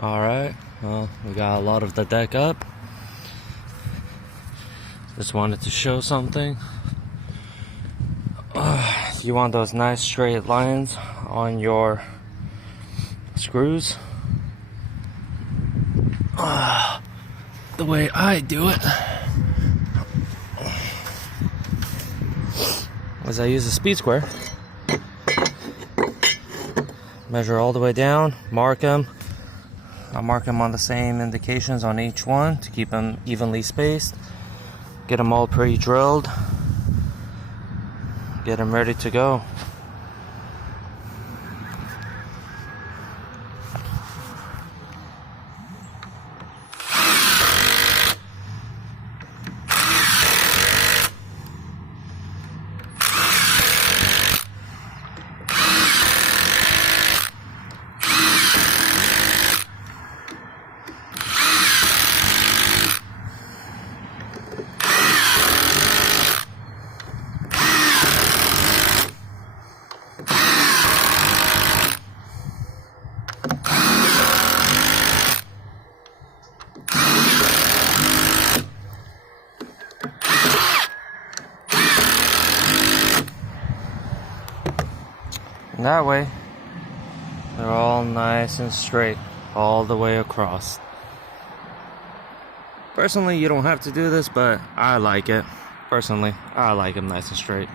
Alright, well, we got a lot of the deck up. Just wanted to show something. You want those nice straight lines on your screws. The way I do it is I use a speed square. Measure all the way down, mark them. I'll mark them on the same indications on each one to keep them evenly spaced. Get them all pre-drilled. Get them ready to go. And that way, they're all nice and straight all the way across. Personally, you don't have to do this, but I like it. Personally, I like them nice and straight.